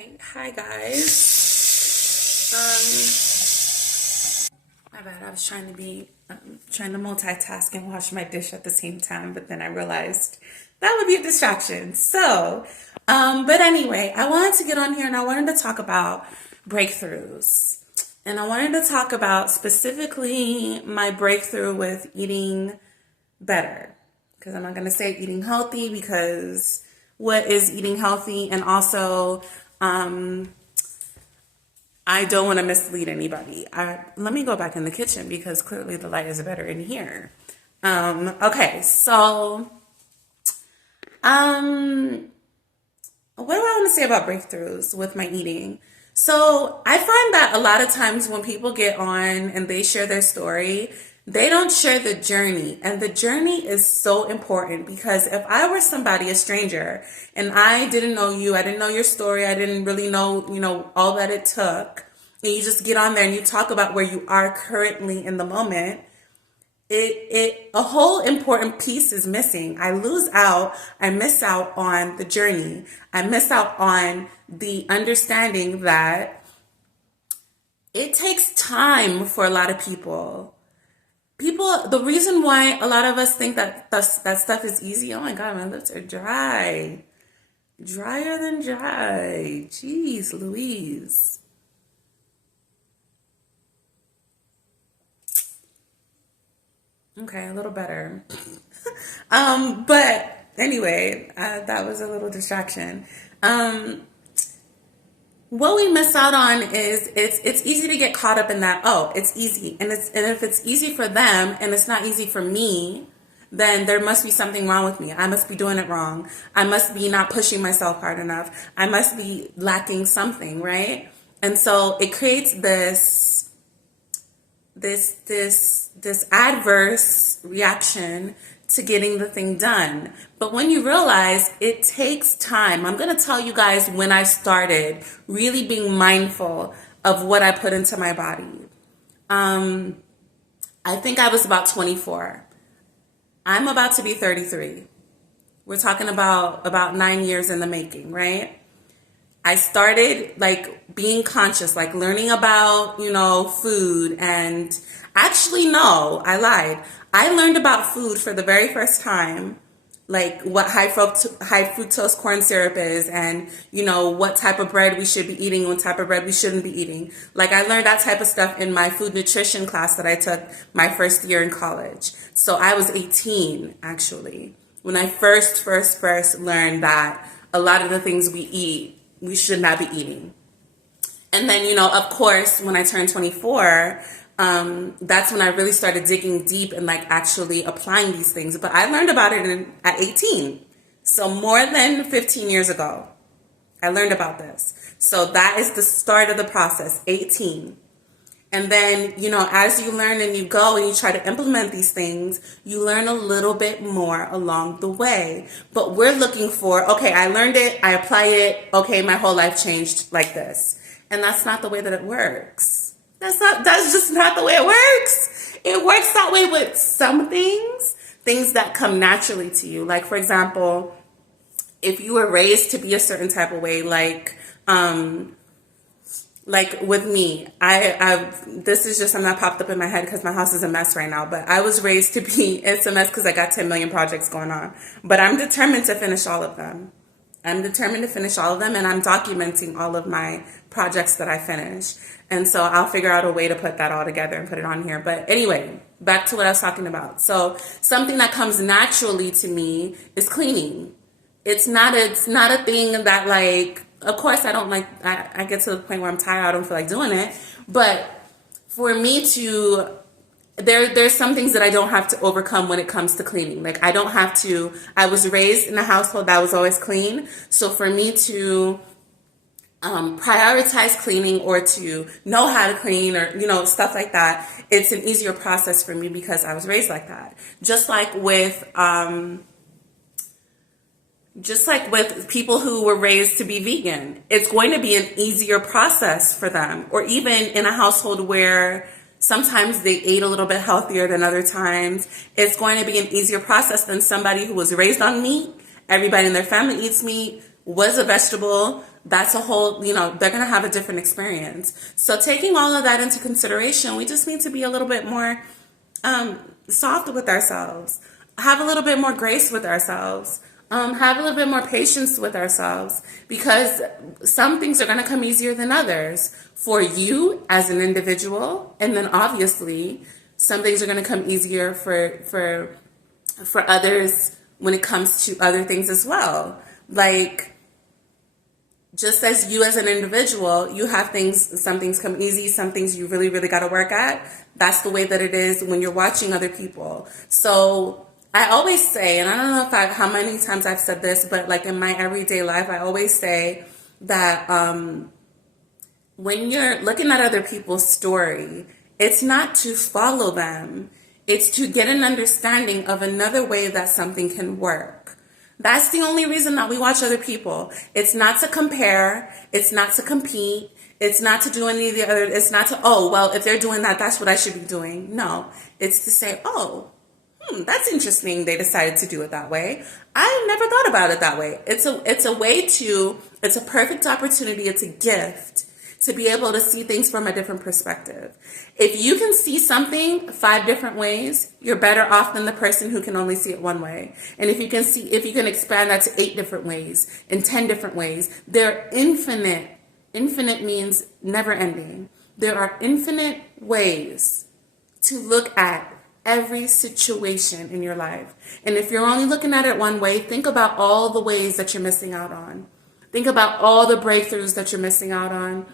right. Hi guys. My bad. I was trying to trying to multitask and wash my dish at the same time, but then I realized that would be a distraction. But anyway, I wanted to get on here and I wanted to talk about breakthroughs. And I wanted to talk about specifically my breakthrough with eating better. Because I'm not going to say eating healthy because what is eating healthy? And also, I don't want to mislead anybody. Let me go back in the kitchen because clearly the light is better in here. Okay, so what do I want to say about breakthroughs with my eating? So I find that a lot of times when people get on and they share their story, they don't share the journey. And the journey is so important because if I were somebody, a stranger, and I didn't know you, I didn't know your story, I didn't really know, all that it took, and you just get on there and you talk about where you are currently in the moment, a whole important piece is missing. I miss out on the journey. I miss out on the understanding that it takes time for a lot of people. The reason why a lot of us think that stuff is easy, oh my God, my lips are dry. Drier than dry. Jeez Louise. Okay, a little better. But anyway, that was a little distraction. What we miss out on is it's easy to get caught up in that. Oh, it's easy, and if it's easy for them and it's not easy for me, then there must be something wrong with me. I must be doing it wrong. I must be not pushing myself hard enough. I must be lacking something, right? And so it creates this adverse reaction to getting the thing done. But when you realize it takes time, I'm going to tell you guys when I started really being mindful of what I put into my body. I think I was about 24. I'm about to be 33. We're talking about 9 years in the making, right? I started like being conscious, like learning about, food. And actually, no, I lied. I learned about food for the very first time, like what high fructose corn syrup is and, what type of bread we should be eating, what type of bread we shouldn't be eating. Like I learned that type of stuff in my food nutrition class that I took my first year in college. So I was 18, actually, when I first learned that a lot of the things we eat, we should not be eating. And then, of course, when I turned 24, that's when I really started digging deep and like actually applying these things. But I learned about it at 18. So more than 15 years ago, I learned about this. So that is the start of the process, 18. And then, as you learn and you go and you try to implement these things, you learn a little bit more along the way. But we're looking for, okay, I learned it, I apply it, okay, my whole life changed like this. And that's not the way that it works. That's just not the way it works. It works that way with some things that come naturally to you. Like, for example, if you were raised to be a certain type of way, like with me, this is just something that popped up in my head because my house is a mess right now, but I was raised to be, it's a mess because I got 10 million projects going on, but I'm determined to finish all of them. And I'm documenting all of my projects that I finish. And so I'll figure out a way to put that all together and put it on here. But anyway, back to what I was talking about. So something that comes naturally to me is cleaning. It's not a thing that like, of course I don't like, I get to the point where I'm tired, I don't feel like doing it. But for me to, there's some things that I don't have to overcome when it comes to cleaning. Like I was raised in a household that was always clean. So for me to prioritize cleaning or to know how to clean or, stuff like that, it's an easier process for me because I was raised like that. Just like with people who were raised to be vegan, it's going to be an easier process for them. Or even in a household where sometimes they ate a little bit healthier than other times, it's going to be an easier process than somebody who was raised on meat. Everybody in their family eats meat, was a vegetable, that's a whole, they're going to have a different experience. So taking all of that into consideration, we just need to be a little bit more soft with ourselves, have a little bit more grace with ourselves, have a little bit more patience with ourselves, because some things are going to come easier than others for you as an individual. And then obviously some things are going to come easier for others when it comes to other things as well. Like, just as you as an individual, you have some things come easy, some things you really, really got to work at. That's the way that it is when you're watching other people. So I always say, and I don't know how many times I've said this, but like in my everyday life, I always say that when you're looking at other people's story, it's not to follow them. It's to get an understanding of another way that something can work. That's the only reason that we watch other people. It's not to compare. It's not to compete. It's not to do any of the other. It's not to, oh, well, if they're doing that, that's what I should be doing. No, it's to say, oh, that's interesting. They decided to do it that way. I never thought about it that way. It's a perfect opportunity. It's a gift to be able to see things from a different perspective. If you can see something 5 different ways, you're better off than the person who can only see it one way. And if you can expand that to 8 different ways and 10 different ways, they're infinite. Infinite means never ending. There are infinite ways to look at every situation in your life. And if you're only looking at it one way, think about all the ways that you're missing out on. Think about all the breakthroughs that you're missing out on.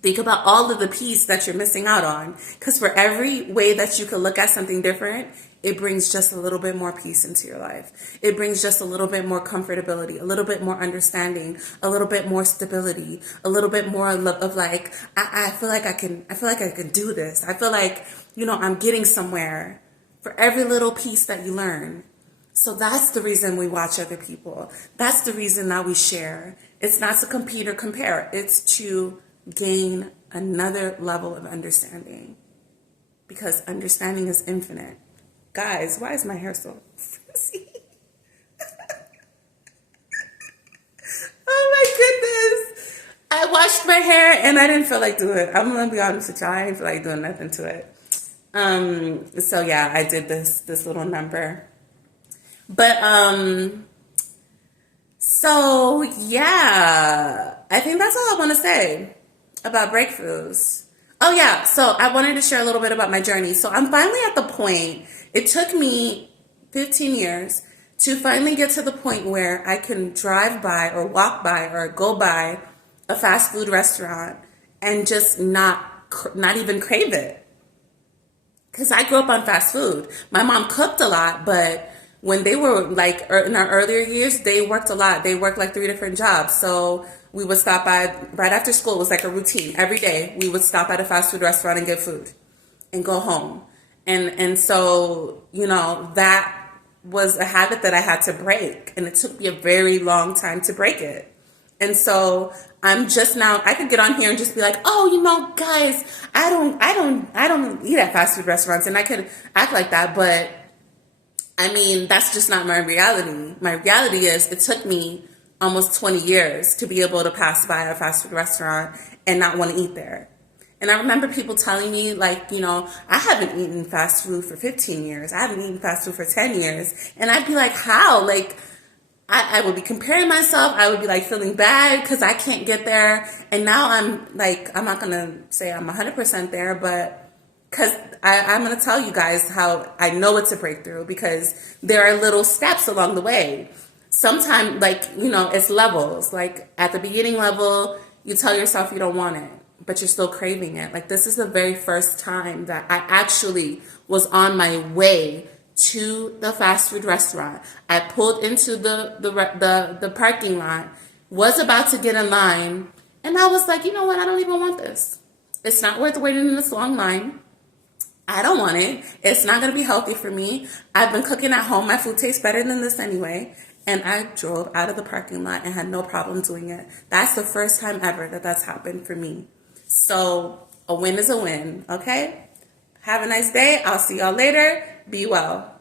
Think about all of the peace that you're missing out on. Because for every way that you can look at something different, it brings just a little bit more peace into your life. It brings just a little bit more comfortability, a little bit more understanding, a little bit more stability, a little bit more of like, I feel like I can do this. I feel like, I'm getting somewhere for every little piece that you learn. So that's the reason we watch other people. That's the reason that we share. It's not to compete or compare. It's to gain another level of understanding, because understanding is infinite. Guys, why is my hair so frizzy? Oh my goodness. I washed my hair and I didn't feel like doing it. I'm gonna be honest with y'all, I didn't feel like doing nothing to it. So yeah, I did this little number. But so yeah, I think that's all I want to say about breakthroughs. Oh yeah, so I wanted to share a little bit about my journey. So I'm finally at the point, it took me 15 years to finally get to the point where I can drive by or walk by or go by a fast food restaurant and just not even crave it. Because I grew up on fast food. My mom cooked a lot, but when they were like in our earlier years, they worked a lot. They worked like 3 different jobs. So we would stop by right after school. It was like a routine. Every day we would stop at a fast food restaurant and get food and go home. And so, that was a habit that I had to break. And it took me a very long time to break it. And so I'm just now, I could get on here and just be like, oh, guys, I don't eat at fast food restaurants. And I could act like that, but I mean, that's just not my reality. My reality is it took me almost 20 years to be able to pass by a fast food restaurant and not want to eat there. And I remember people telling me like, I haven't eaten fast food for 15 years. I haven't eaten fast food for 10 years. And I'd be like, how? Like, I would be comparing myself. I would be like feeling bad because I can't get there. And now I'm like, I'm not going to say I'm 100% there, but because I'm going to tell you guys how I know it's a breakthrough, because there are little steps along the way. Sometimes, like, it's levels. Like, at the beginning level, you tell yourself you don't want it, but you're still craving it. Like, this is the very first time that I actually was on my way to the fast food restaurant. I pulled into the parking lot, was about to get in line, and I was like, you know what? I don't even want this. It's not worth waiting in this long line. I don't want it. It's not going to be healthy for me. I've been cooking at home. My food tastes better than this anyway. And I drove out of the parking lot and had no problem doing it. That's the first time ever that that's happened for me. So a win is a win, okay? Have a nice day. I'll see y'all later. Be well.